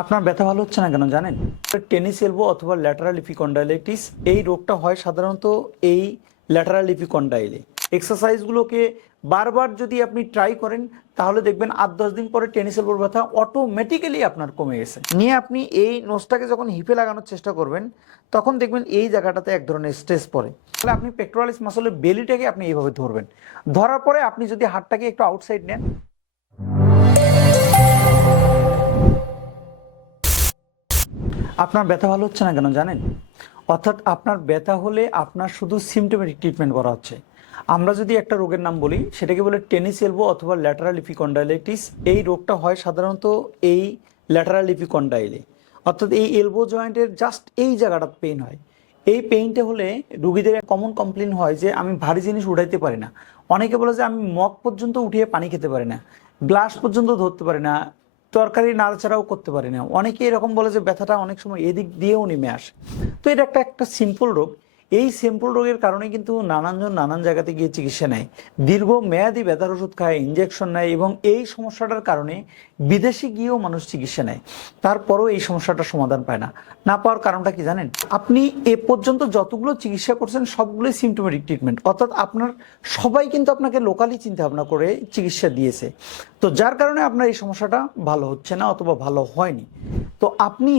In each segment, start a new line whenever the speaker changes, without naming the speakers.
আপনার ব্যথা ভালো হচ্ছে না কেন জানেন? টেনিস এলবো অথবা ল্যাটারাল ইপিকন্ডাইলাইটিস এই রোগটা হয় সাধারণত এই ল্যাটারাল ইপিকন্ডাইলে। এক্সারসাইজগুলোকে বারবার যদি আপনি ট্রাই করেন, তাহলে দেখবেন আট দশ দিন পরে টেনিস এলবোর ব্যথা অটোমেটিক্যালি আপনার কমে গেছে। নিয়ে আপনি এই নোজটাকে যখন হিপে লাগানোর চেষ্টা করবেন, তখন দেখবেন এই জায়গাটাতে এক ধরনের স্ট্রেস পড়ে। তাহলে আপনি পেক্টোরালিস মাসলের বেলিটাকে আপনি এইভাবে ধরবেন। ধরার পরে আপনি যদি হাতটাকে একটু আউটসাইড নেন আপনার ব্যথা ভালো হচ্ছে না কেন জানেন? অর্থাৎ আপনার ব্যথা হলে আপনার শুধু সিমটোমেটিক ট্রিটমেন্ট করা হচ্ছে। আমরা যদি একটা রোগের নাম বলি, সেটাকে বলে টেনিস এলবো অথবা ল্যাটারাল ইপিকন্ডাইলাইটিস এই রোগটা হয় সাধারণত এই ল্যাটারাল ইপিকন্ডাইলে অর্থাৎ এই এলবো জয়েন্টের জাস্ট এই জায়গাটা পেইন হয়। এই পেইনটা হলে রুগীদের কমন কমপ্লেন হয় যে, আমি ভারী জিনিস উঠাইতে পারি না। অনেকে বলে যে, আমি মগ পর্যন্ত উঠিয়ে পানি খেতে পারি না। গ্লাস পর্যন্ত ধরতে পারি না। তরকারি নাড়াচাড়াও করতে পারি না। অনেকে এরকম বলে যে ব্যথাটা অনেক সময় এদিক দিয়েও নেমে আসে। তো এটা একটা একটা সিম্পল রোগ। এই সিম্পল রোগের কারণে কিন্তু নানানজন নানান জায়গাতে গিয়ে চিকিৎসা নেয়। দীর্ঘ মেয়াদি ব্যথার ওষুধ খায় ইঞ্জেকশন নেয় এবং এই সমস্যাটার কারণে বিদেশে গিয়েও মানুষ চিকিৎসা নেয়। তারপরও এই সমস্যাটার সমাধান পায় না। না পাওয়ার কারণটা কি জানেন? আপনি এ পর্যন্ত যতগুলো চিকিৎসা করছেন, সবগুলোই সিমটোমেটিক ট্রিটমেন্ট অর্থাৎ আপনার সবাই কিন্তু আপনাকে লোকালি চিন্তা ভাবনা করে চিকিৎসা দিয়েছে। তো যার কারণে আপনার এই সমস্যাটা ভালো হচ্ছে না অথবা ভালো হয়নি। তো আপনি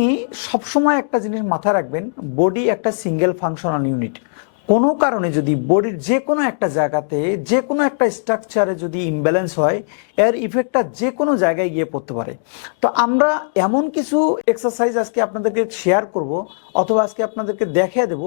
সবসময় একটা জিনিস মাথায় রাখবেন বডি একটা সিঙ্গেল ফাংশনাল ইউনিট কোনো কারণে যদি বডির যে কোনো একটা জায়গাতে যে কোনো একটা স্ট্রাকচারে যদি ইমব্যালেন্স হয়, এর ইফেক্টটা যে কোনো জায়গায় গিয়ে পড়তে পারে। তো আমরা এমন কিছু এক্সারসাইজ আজকে আপনাদেরকে শেয়ার করব, অথবা আজকে আপনাদেরকে দেখিয়ে দেব।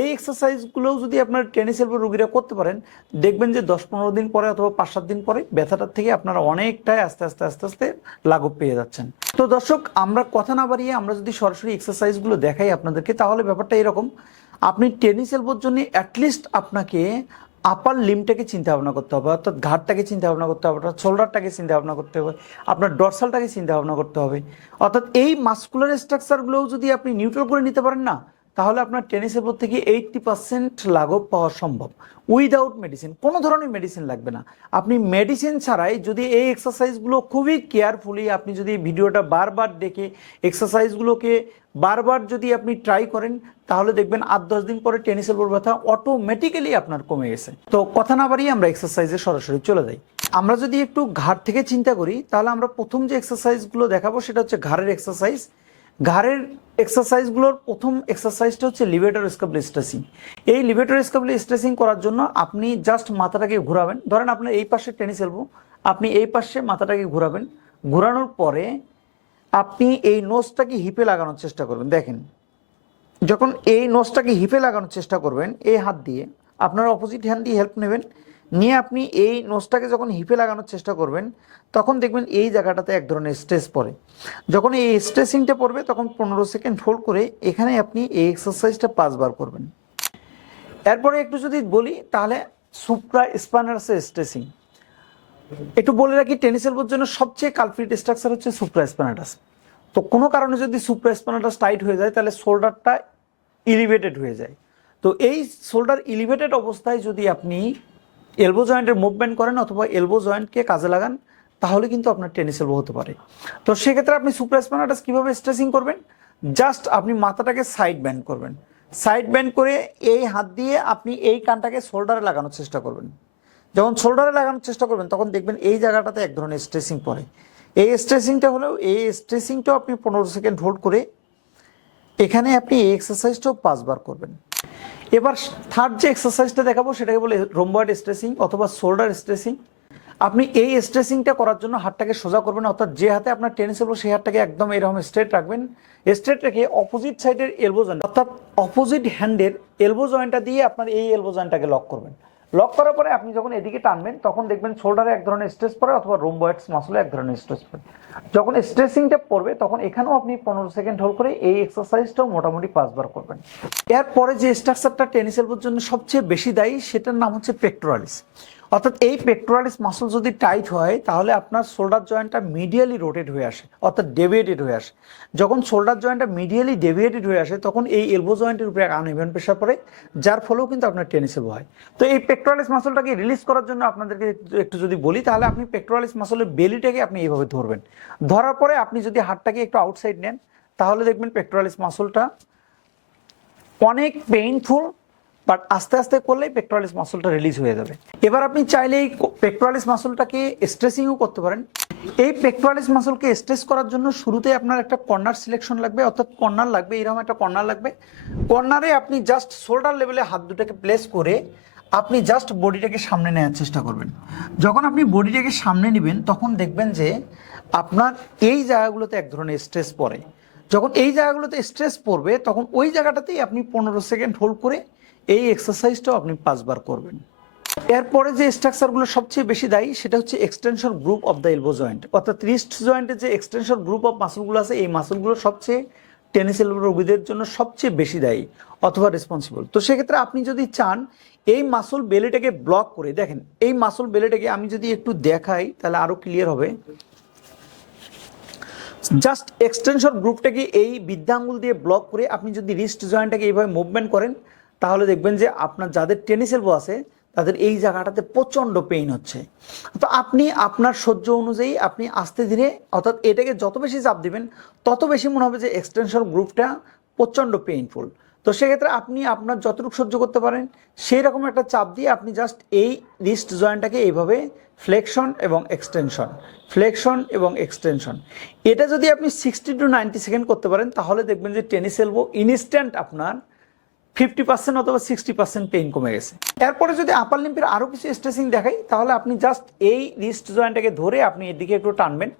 এই এক্সারসাইজগুলোও যদি আপনার টেনিস এলবো রোগীরা করতে পারেন, দেখবেন যে দশ পনেরো দিন পরে অথবা পাঁচ সাত দিন পরে ব্যথাটার থেকে আপনারা অনেকটাই আস্তে আস্তে আস্তে আস্তে লাঘব পেয়ে যাচ্ছেন। তো দর্শক, আমরা কথা না বাড়িয়ে আমরা যদি সরাসরি এক্সারসাইজগুলো দেখাই আপনাদেরকে, তাহলে ব্যাপারটা এরকম। আপনি টেনিস এলবোর জন্য অ্যাটলিস্ট আপনাকে আপার লিমটাকে চিন্তা ভাবনা করতে হবে, অর্থাৎ ঘাটটাকে চিন্তা ভাবনা করতে হবে, অর্থাৎ শোল্ডারটাকে চিন্তা ভাবনা করতে হবে, আপনার ডরসালটাকে চিন্তা ভাবনা করতে হবে। অর্থাৎ এই মাস্কুলার স্ট্রাকচারগুলোও যদি আপনি নিউট্রাল করে নিতে পারেন না তাহলে আপনার টেনিসের এলবো থেকে এইটটি পার্সেন্ট লাঘব পাওয়া সম্ভব। উইদাউট মেডিসিন কোনো ধরনের মেডিসিন লাগবে না। আপনি মেডিসিন ছাড়াই যদি এই এক্সারসাইজগুলো খুবই কেয়ারফুলি আপনি যদি ভিডিওটা বারবার দেখে এক্সারসাইজগুলোকে বারবার যদি আপনি ট্রাই করেন, তাহলে দেখবেন আট দশ দিন পরে টেনিসের এলবোর ব্যথা অটোমেটিক্যালি আপনার কমে গেছে। তো কথা না বাড়িয়ে আমরা এক্সারসাইজে সরাসরি চলে যাই। আমরা যদি একটু ঘাড় থেকে চিন্তা করি, তাহলে আমরা প্রথম যে এক্সারসাইজগুলো দেখাবো, সেটা হচ্ছে ঘাড়ের এক্সারসাইজ ঘাড়ের এক্সারসাইজগুলোর প্রথম এক্সারসাইজটা হচ্ছে লিভেটর স্কাবলি স্ট্রেসিং এই লিভেটর স্কাবল স্ট্রেসিং করার জন্য আপনি জাস্ট মাথাটাকে ঘোরাবেন। ধরেন আপনার এই পাশে টেনিস এলবো আপনি এই পাশে মাথাটাকে ঘোরাবেন। ঘোরানোর পরে আপনি এই নোজটাকে হিপে লাগানোর চেষ্টা করবেন। দেখেন, যখন এই নোজটাকে হিপে লাগানোর চেষ্টা করবেন, এই হাত দিয়ে আপনার অপোজিট হ্যান্ড দিয়ে হেল্প নেবেন। নিয়ে আপনি এই নোজটাকে যখন হিপে লাগানোর চেষ্টা করবেন, তখন দেখবেন এই জায়গাটাতে এক ধরনের স্ট্রেস পড়ে। যখন এই স্ট্রেসিংটা পড়বে, তখন পনেরো সেকেন্ড হোল্ড করে এখানে আপনি এই এক্সারসাইজটা পাঁচবার করবেন। এরপরে একটু যদি বলি, তাহলে সুপ্রা স্পানার্সের স্ট্রেসিং। একটু বলে রাখি, টেনিস এলবোর জন্য সবচেয়ে কালফিট স্ট্রাকচার হচ্ছে সুপ্রা স্পানাটাস তো কোনো কারণে যদি সুপ্রা স্পানাটাস টাইট হয়ে যায়, তাহলে শোল্ডারটা ইলিভেটেড হয়ে যায়। তো এই শোল্ডার ইলিভেটেড অবস্থায় যদি আপনি এলবো জয়েন্টের মুভমেন্ট করেন অথবা এলবো জয়েন্টকে কাজে লাগান, তাহলে কিন্তু আপনার টেনিস এলবো হতে পারে। তো সেক্ষেত্রে আপনি সুপ্রা স্পানাটাস কীভাবে স্ট্রেসিং করবেন? জাস্ট আপনি মাথাটাকে সাইড ব্যান্ড করবেন। সাইড ব্যান্ড করে এই হাত দিয়ে আপনি এই কানটাকে শোল্ডারে লাগানোর চেষ্টা করবেন। যখন শোল্ডারে লাগানোর চেষ্টা করবেন, তখন দেখবেন এই জায়গাটাতে এক ধরনের স্ট্রেসিং পড়ে। এই স্ট্রেসিংটা হলেও এই স্ট্রেসিংটাও আপনি পনেরো সেকেন্ড হোল্ড করে এখানে আপনি এই এক্সারসাইজটাও পাঁচবার করবেন। এবার থার্ড যে এক্সারসাইজটা দেখাবো, সেটাকে বলে রোম্বয়েড স্ট্রেসিং অথবা শোল্ডার স্ট্রেসিং আপনি এই স্ট্রেসিংটা করার জন্য হাতটাকে সোজা করবেন, অর্থাৎ যে হাতে আপনার টেনিস এলবো সেই হাতটাকে একদম এরকম স্ট্রেট রাখবেন। স্ট্রেট রেখে অপোজিট সাইডের এলবো জয়েন্ট অর্থাৎ অপোজিট হ্যান্ডের এলবো জয়েন্টটা দিয়ে আপনার এই এলবো জয়েন্টটাকে লক করবেন। লক করার পরে আপনি যখন এদিকে টানবেন, তখন দেখবেন শোল্ডারে এক ধরনের স্ট্রেস পড়ে অথবা রোমবয়েডস মাসলে এক ধরনের স্ট্রেস পড়ে। যখন স্ট্রেসিংটা পড়বে, তখন এখানেও আপনি পনেরো সেকেন্ড হোল্ড করে এই এক্সারসাইজটাও মোটামুটি পাঁচবার করবেন। এরপরে যে স্ট্রাকচারটা টেনিস এলবোর জন্য সবচেয়ে বেশি দায়ী, সেটার নাম হচ্ছে পেক্টোরালিস। অর্থাৎ এই পেক্টোরালিস মাসল যদি টাইট হয়, তাহলে আপনার শোল্ডার জয়েন্টটা মিডিয়ালি রোটেট হয়ে আসে, অর্থাৎ ডেভিয়েটেড হয়ে আসে। যখন শোল্ডার জয়েন্টটা মিডিয়ালি ডেভিয়েটেড হয়ে আসে, তখন এই এলবো জয়েন্টের উপরে আনইভেন প্রেশার পড়ে, যার ফলেও কিন্তু আপনার টেনিস এলবো হয়। তো এই পেক্টোরালিস মাসলটাকে রিলিজ করার জন্য আপনাদেরকে একটু- একটু যদি বলি, তাহলে আপনি পেক্টোরালিস মাসলের বেলিটাকে আপনি এইভাবে ধরবেন। ধরার পরে আপনি যদি হাতটাকে একটু আউটসাইড নেন, তাহলে দেখবেন পেক্টোরালিস মাসলটা অনেক পেইনফুল বাট আস্তে আস্তে করলেই পেক্টোরালিস মাসলটা রিলিজ হয়ে যাবে। এবার আপনি চাইলে এই পেক্টোরালিস মাসলটাকে স্ট্রেসিংও করতে পারেন। এই পেক্টোরালিস মাসলকে স্ট্রেস করার জন্য শুরুতে আপনার একটা কর্নার সিলেকশন লাগবে। অর্থাৎ কর্নার লাগবে, এরকম একটা কর্নার লাগবে। কর্নারে আপনি জাস্ট শোল্ডার লেভেলে হাত দুটাকে প্লেস করে আপনি জাস্ট বডিটাকে সামনে নেওয়ার চেষ্টা করবেন। যখন আপনি বডিটাকে সামনে নেবেন, তখন দেখবেন যে আপনার এই জায়গাগুলোতে এক ধরনের স্ট্রেস পড়ে। যখন এই জায়গাগুলোতে স্ট্রেস পড়বে, তখন ওই জায়গাটাতেই আপনি পনেরো সেকেন্ড হোল্ড করে এই এক্সারসাইজটাও আপনি পাঁচবার করবেন। এরপরে যে স্ট্রাকচারগুলো সবচেয়ে বেশি দায়ী, সেটা হচ্ছে extension group of the elbow joint অর্থাৎ রিস্ট জয়েন্টের যে এক্সটেনশন গ্রুপ অফ মাসলগুলো আছে, এই মাসলগুলো সবচেয়ে টেনিস এলবো রোগীদের জন্য সবচেয়ে বেশি দায়ী অথবা রেসপন্সিবল তো সেক্ষেত্রে আপনি যদি চান, এই মাসল বেলেটাকে ব্লক করে, দেখেন, এই মাসল বেলেটাকে আমি যদি একটু দেখাই, তাহলে আরও ক্লিয়ার হবে। জাস্ট এক্সটেনশন গ্রুপটাকে এই বৃদ্ধাঙ্গুল দিয়ে ব্লক করে, আপনি যদি রিস্ট জয়েন্টটাকে এইভাবে মুভমেন্ট করেন তাহলে দেখবেন যে আপনার যাদের টেনিস এলবো আছে, তাদের এই জায়গাটাতে প্রচণ্ড পেইন হচ্ছে। তো আপনি আপনার সহ্য অনুযায়ী আপনি আস্তে ধীরে, অর্থাৎ এটাকে যত বেশি চাপ দিবেন, তত বেশি মনে হবে যে এক্সটেনশন গ্রুপটা প্রচণ্ড পেইনফুল তো সেক্ষেত্রে আপনি আপনার যতটুকু সহ্য করতে পারেন সেই রকম একটা চাপ দিয়ে আপনি জাস্ট এই রিস্ট জয়েন্টটাকে এইভাবে ফ্লেকশন এবং এক্সটেনশন ফ্লেকশন এবং এক্সটেনশন এটা যদি আপনি সিক্সটি টু নাইনটি সেকেন্ড করতে পারেন, তাহলে দেখবেন যে টেনিস এলবো ইনস্ট্যান্ট আপনার ফিফটি পার্সেন্ট অথবা সিক্সটি পার্সেন্ট পেইন কমে গেছে। এরপরে যদি আপার লিম্পের আরও কিছু স্ট্রেসিং দেখাই, তাহলে আপনি জাস্ট এই রিস্ট জয়েন্টটাকে ধরে আপনি এদিকে একটু টানবেন।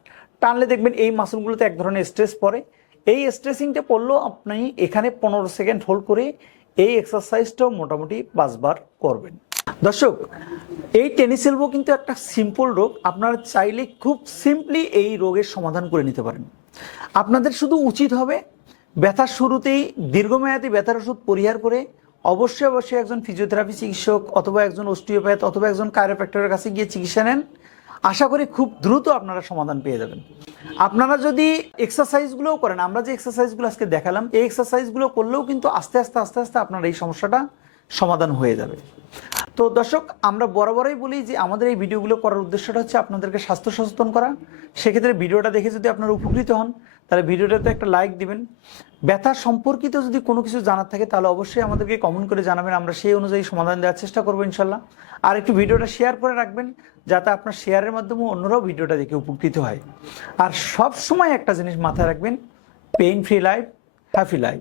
টানলে দেখবেন এই মাসুলগুলোতে এক ধরনের স্ট্রেস পড়ে। এই স্ট্রেসিংটা পড়লেও আপনি এখানে পনেরো সেকেন্ড হোল্ড করে এই এক্সারসাইজটাও মোটামুটি পাঁচবার করবেন। দর্শক, এই টেনিস এলবো কিন্তু একটা সিম্পল রোগ। আপনারা চাইলে খুব সিম্পলি এই রোগের সমাধান করে নিতে পারেন। আপনাদের শুধু উচিত হবে ব্যথার শুরুতেই, দীর্ঘমেয়াদী ব্যথার ওষুধ পরিহার করে অবশ্যই অবশ্যই একজন ফিজিওথেরাপি চিকিৎসক অথবা একজন অস্টিওপ্যাথ অথবা একজন কায়োপ্র্যাক্টরের কাছে গিয়ে চিকিৎসা নেন। আশা করি খুব দ্রুত আপনারা সমাধান পেয়ে যাবেন। আপনারা যদি এক্সারসাইজগুলোও করেন, আমরা যে এক্সারসাইজগুলো আজকে দেখালাম, এই এক্সারসাইজগুলো করলেও কিন্তু আস্তে আস্তে আস্তে আস্তে আপনার এই সমস্যাটা সমাধান হয়ে যাবে। তো দর্শক, আমরা বরাবরই বলি যে আমাদের এই ভিডিওগুলো করার উদ্দেশ্যটা হচ্ছে আপনাদেরকে স্বাস্থ্য সচেতন করা। সেক্ষেত্রে ভিডিওটা দেখে যদি আপনারা উপকৃত হন, তাহলে ভিডিওটাতে একটা লাইক দিবেন। ব্যথা সম্পর্কিত যদি কোনো কিছু জানার থাকে, তাহলে অবশ্যই আমাদেরকে কমেন্ট করে জানাবেন। আমরা সেই অনুযায়ী সমাধান দেওয়ার চেষ্টা করব ইনশাল্লাহ। আর একটু ভিডিওটা শেয়ার করে রাখবেন, যাতে আপনার শেয়ারের মাধ্যমে অন্যরাও ভিডিওটা দেখে উপকৃত হয়। আর সব সময় একটা জিনিস মাথায় রাখবেন pain free life happy life